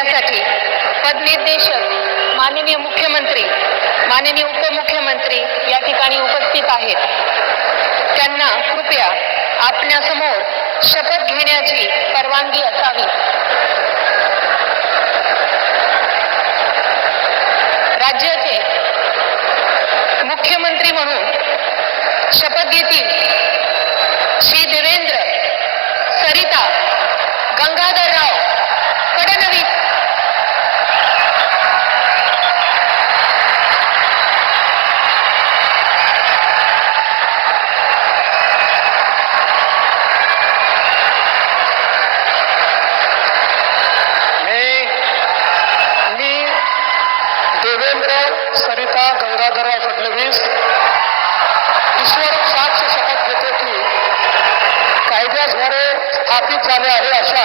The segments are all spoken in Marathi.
करण्यासाठी पदनिर्देशक माननीय मुख्यमंत्री माननीय उपमुख्यमंत्री या ठिकाणी उपस्थित आहेत. त्यांना कृपया आपल्यासमोर शपथ घेण्याची परवानगी असावी राज्याचे मुख्यमंत्री म्हणून शपथ घेतील श्री देवेंद्र सरिता गंगाधरराव फडणवीस मी मी देवेंद्र सरिता गंगाधरराव फडणवीस ईश्वर साक्ष शपथ घेतो की कायद्याद्वारे स्थापित झाले आहे अशा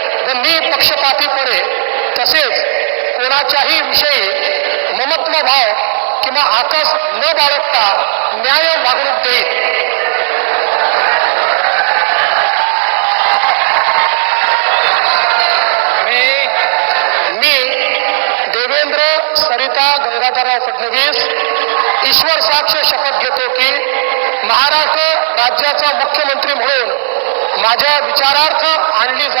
व निपक्षपातीपणे तसेच कोणाच्याही विषयी ममत्व भाव किंवा आकस न बाळगता न्याय वागणूक देईल मी मी देवेंद्र सरिता गंगाधरराव फडणवीस ईश्वर साक्ष शपथ घेतो की महाराष्ट्र राज्याचा मुख्यमंत्री म्हणून माझ्या विचारार्थ आणली जाईल.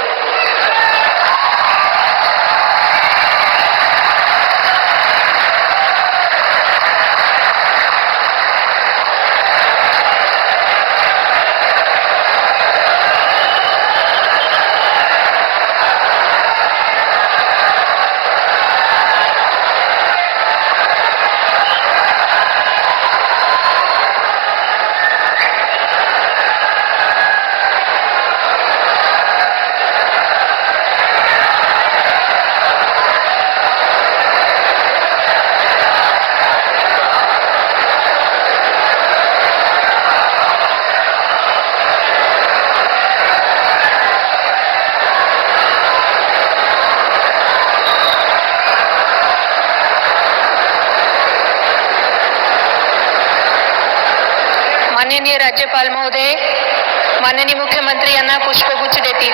माननीय राज्यपाल महोदय माननीय मुख्यमंत्री यांना पुष्पगुच्छ देतील.